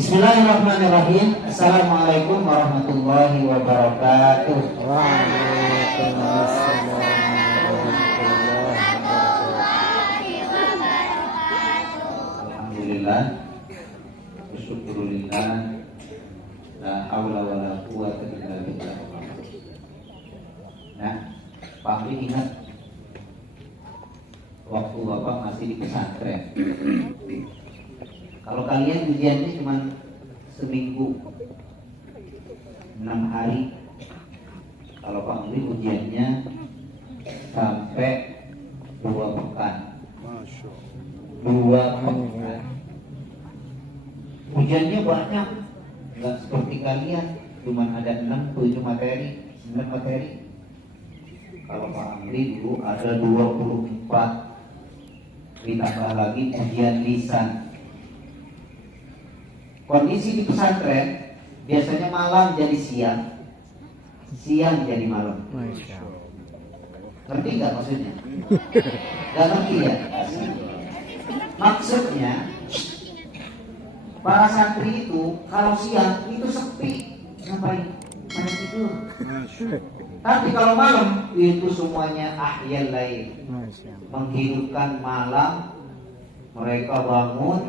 Bismillahirrahmanirrahim. Assalamualaikum warahmatullahi wabarakatuh. Waalaikumsalam warahmatullahi wabarakatuh. Alhamdulillah, bersyukurillah, la haula wala quwwata illa billah. Nah, Pak Amri ingat waktu Bapak masih di pesantren. Kalau kalian ujiannya cuma seminggu, 6 hari. Kalau Pak Amri ujiannya sampai 2 pekan. 2 pekan. Ujiannya banyak, nggak seperti kalian, cuma ada 6-7 materi, 9 materi. Kalau Pak Amri dulu ada 24, ditambah lagi ujian lisan. Kondisi di pesantren biasanya malam jadi siang, siang jadi malam. Ngerti nggak maksudnya? Nggak ngerti ya? Maksudnya para santri itu kalau siang itu sepi, ngapain? Pada tidur. Tapi kalau malam itu semuanya ahyal lain, menghidupkan malam. Mereka bangun,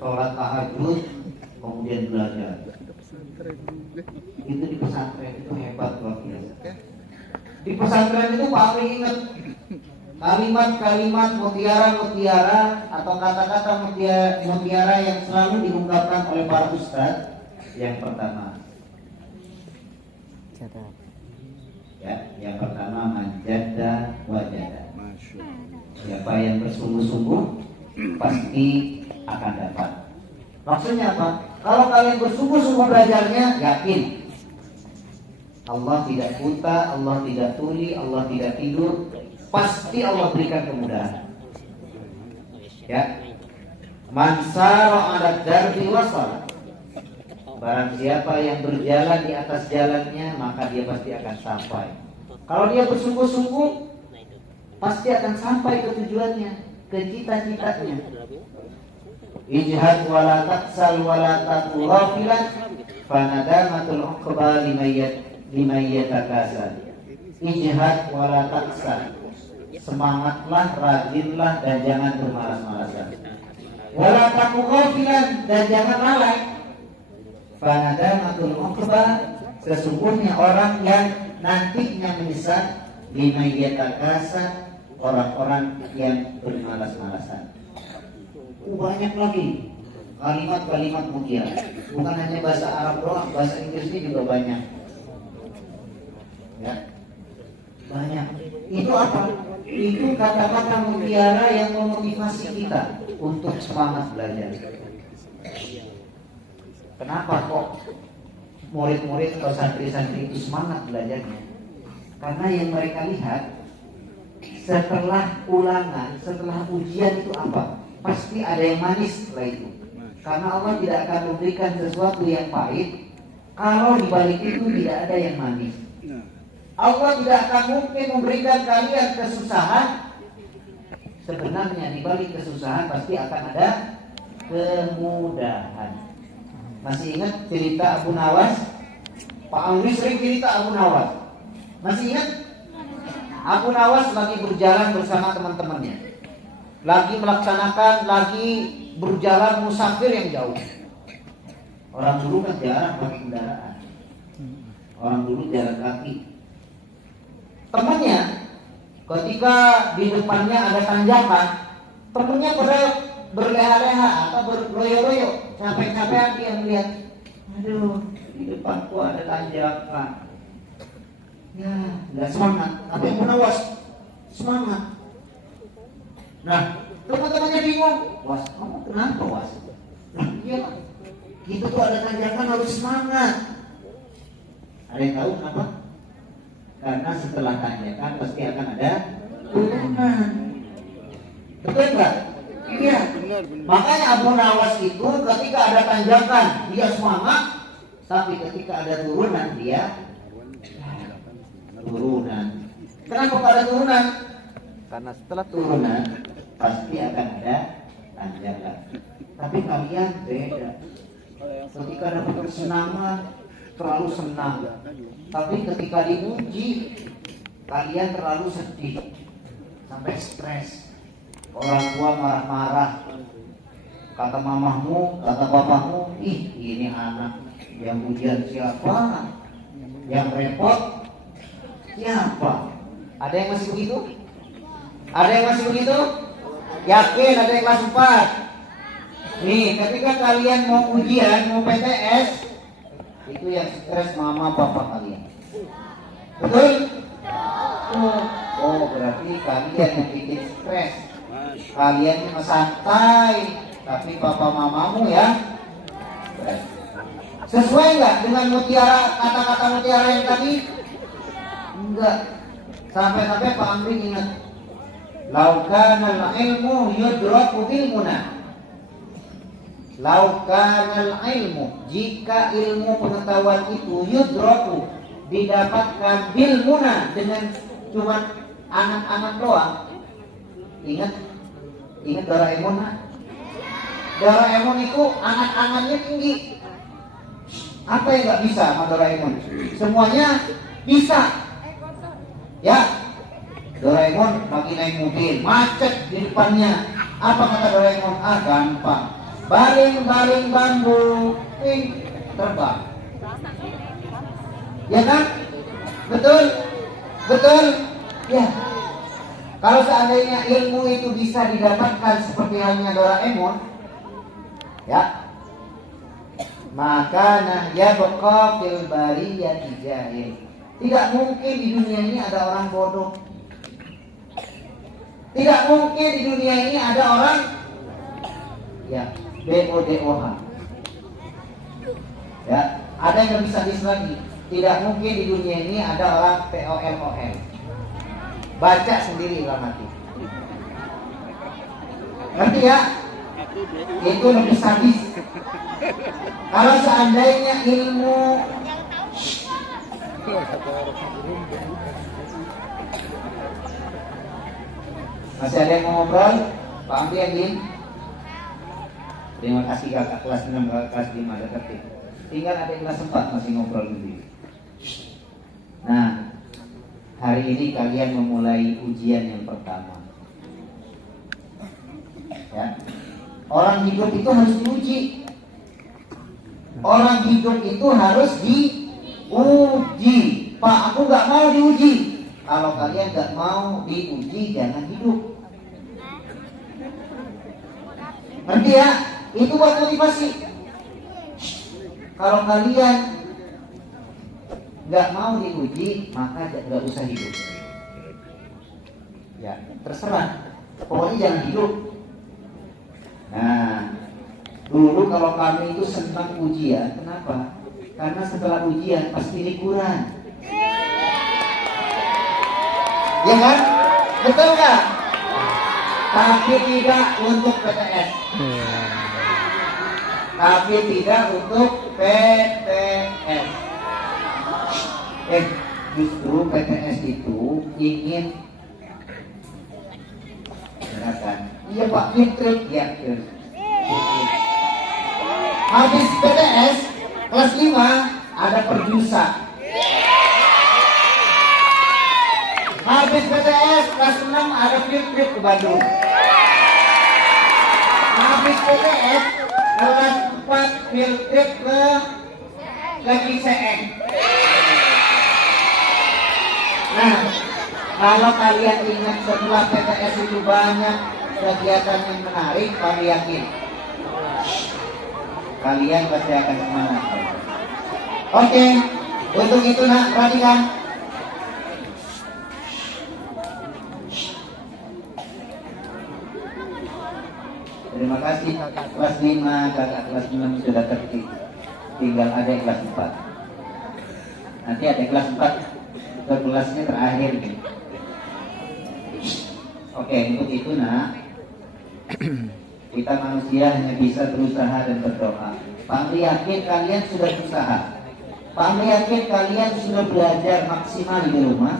sholat tahajud, kemudian belajar. Itu di pesantren itu hebat luar biasa. Di pesantren itu Pak Amri ingat kalimat-kalimat mutiara-mutiara atau kata-kata mutiara yang selalu diungkapkan oleh para ustadz. Yang pertama, yang pertama manjada wajada. Siapa yang bersungguh-sungguh pasti akan dapat. Maksudnya apa? Kalau kalian bersungguh-sungguh belajarnya, yakin Allah tidak buta, Allah tidak tuli, Allah tidak tidur, pasti Allah berikan kemudahan. Ya. Man sara 'ala darbi wasal. Barang siapa yang berjalan di atas jalannya, maka dia pasti akan sampai. Kalau dia bersungguh-sungguh, pasti akan sampai ke tujuannya, ke cita-citanya. Ijhad wala taksal wala taqul ghafilan fanadamatul uqba liman yatakasal. Ijhad wala taksal. Semangatlah, rajinlah dan jangan bermalas-malasan. Wala taqul ghafilan dan jangan lalai. Fanadamatul uqba, sesungguhnya orang yang nantinya menyesal liman yatakasal, orang-orang yang bermalas-malasan. Banyak lagi kalimat-kalimat mutiara. Bukan hanya bahasa Arab doang, bahasa Inggrisnya juga banyak. Ya, banyak. Itu apa? Itu kata-kata mutiara yang memotivasi kita untuk semangat belajar. Kenapa kok murid-murid atau santri-santri itu semangat belajarnya? Karena yang mereka lihat setelah ulangan, setelah ujian itu apa? Pasti ada yang manis setelah itu. Karena Allah tidak akan memberikan sesuatu yang pahit kalau di balik itu tidak ada yang manis. Allah tidak akan mungkin memberikan kalian kesusahan. Sebenarnya di balik kesusahan pasti akan ada kemudahan. Masih ingat cerita Abu Nawas? Pak Amri sering cerita Abu Nawas. Masih ingat? Abu Nawas lagi berjalan bersama teman-temannya, lagi melaksanakan, lagi berjalan musafir yang jauh. Orang dulu kan jarang pakai kendaraan, orang dulu jalan kaki. Temannya ketika di depannya ada tanjakan, temannya pada berleha-leha atau berloyo-loyo, capek-capekan dia melihat, aduh di depanku ada tanjakan. Ya, nggak semangat. Tapi Abu Nawas semangat. Nah, teman-temannya bingung. Was, kamu kenapa Was? Nah, iya, gitu tuh ada tanjakan harus semangat. Ada yang tahu kenapa? Karena setelah tanjakan pasti akan ada turunan. Betul nggak? Iya. Makanya Abu Nawas itu ketika ada tanjakan dia semangat, tapi ketika ada turunan dia turunan. Kenapa ada turunan? Karena setelah turunan pasti akan ada tanjakan. Tapi kalian beda. Ketika dapat kesenangan, terlalu senang. Tapi ketika diuji, kalian terlalu sedih, sampai stres. Orang tua marah-marah. Kata mamahmu, kata papamu, ih ini anak yang ujian siapa? Yang repot siapa? Ada yang masih begitu? Ada yang masih begitu? Yakin ada yang kelas 4? Nih, ketika kalian mau ujian, mau PTS, itu yang stres mama papa kalian. Betul? Oh, berarti kalian yang bikin stres. Kalian yang santai, tapi papa mamamu ya stres. Sesuai nggak dengan mutiara, kata-kata mutiara yang tadi? Enggak. Sampai-sampai Pak Amri ingat, laukanal ilmu yudraku ilmuna. Laukanal ilmu, jika ilmu pengetahuan itu yudraku, didapatkan bilmuna, dengan cuma anak-anak doang. Ingat Doraemon, nah? Doraemon itu anak-anaknya tinggi. Apa yang nggak bisa sama Doraemon? Semuanya bisa. Ya, Doraemon lagi naik mobil, macet di depannya. Apa kata Doraemon? Ah, gampang. Baling-baling bambu, terbang. Ya kan? Betul? Betul? Ya. Kalau seandainya ilmu itu bisa didapatkan seperti halnya Doraemon, ya, maka ya yabqa fil bariyati jahil. Tidak mungkin di dunia ini ada orang bodoh. Tidak mungkin di dunia ini ada orang ya BODOH. Ya, ada yang lebih sadis lagi. Tidak mungkin di dunia ini ada orang POLOL. Baca sendiri lah mati. Ngerti ya? Itu lebih sadis. Kalau seandainya ilmu masih ada yang mau ngobrol? Pak Amri Yakin? Terima kasih kakak kelas 6, kakak kelas 5 ada tertib. Tinggal ada yang kelas 4 masih ngobrol dulu. Nah, hari ini kalian memulai ujian yang pertama. Ya. Orang hidup itu harus diuji. Orang hidup itu harus diuji. Pak, aku gak mau diuji. Kalau kalian gak mau diuji, jangan hidup. Ngerti ya? Itu buat motivasi. Kalau kalian gak mau diuji, maka gak usah hidup. Ya, terserah. Pokoknya jangan hidup. Nah, dulu kalau kami itu senang ujian, kenapa? Karena setelah ujian pasti liburan. Ya kan? Betul nggak? Tapi tidak untuk PTS. Tapi tidak untuk PTS. Justru PTS itu ingin kan? Iya Pak, Fitri ya. Habis PTS kelas 5 ada perjusa. Habis PTS kelas 6 ada field trip ke Bandung. Habis PTS kelas 4 field trip ke Ciseeng. Nah, kalau kalian ingat setelah PTS itu banyak kegiatan yang menarik, kami yakin kalian pasti akan semangat. Oke, untuk itu nak perhatikan. Terima kasih kakak kelas 5, kakak kelas 6 sudah tertib. Tinggal adik kelas 4. Nanti adik kelas 4 ke kelasnya terakhir nih. Oke, untuk itu nak, kita manusia hanya bisa berusaha dan berdoa. Pak Amri yakin kalian sudah berusaha. Pak Amri yakin kalian sudah belajar maksimal di rumah.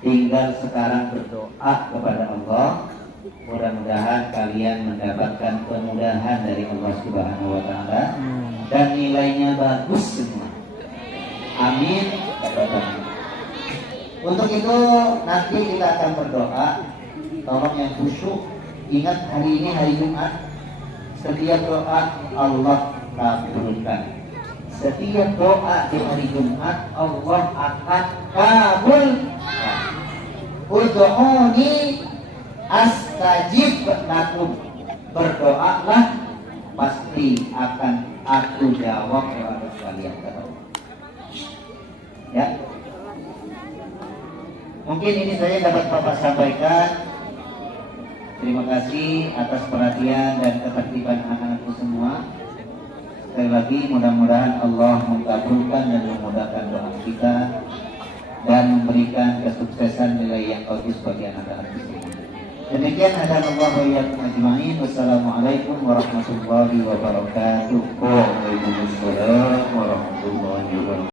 Tinggal sekarang berdoa kepada Allah Mudah-mudahan kalian mendapatkan kemudahan dari Allah Subhanahu wa taala dan nilainya bagus semua. Amin. Untuk itu nanti kita akan berdoa. Tolong yang khusyuk. Ingat hari ini hari Jumat. Setiap doa Allah kabulkan. Setiap doa di hari Jumat Allah akan kabulkan. Ud'uni astajib lakum. Berdoalah pasti akan aku jawab doa kalian. Ya. Mungkin ini saya dapat Bapak sampaikan. Terima kasih atas perhatian dan ketertiban anak-anakku semua. Sekali lagi mudah-mudahan Allah mengabulkan dan memudahkan doa kita dan memberikan kesuksesan nilai yang bagus bagi anak-anak kita. Demikian hadanallahu wa iyyakum ajma'in. Wassalamualaikum warahmatullahi wabarakatuh.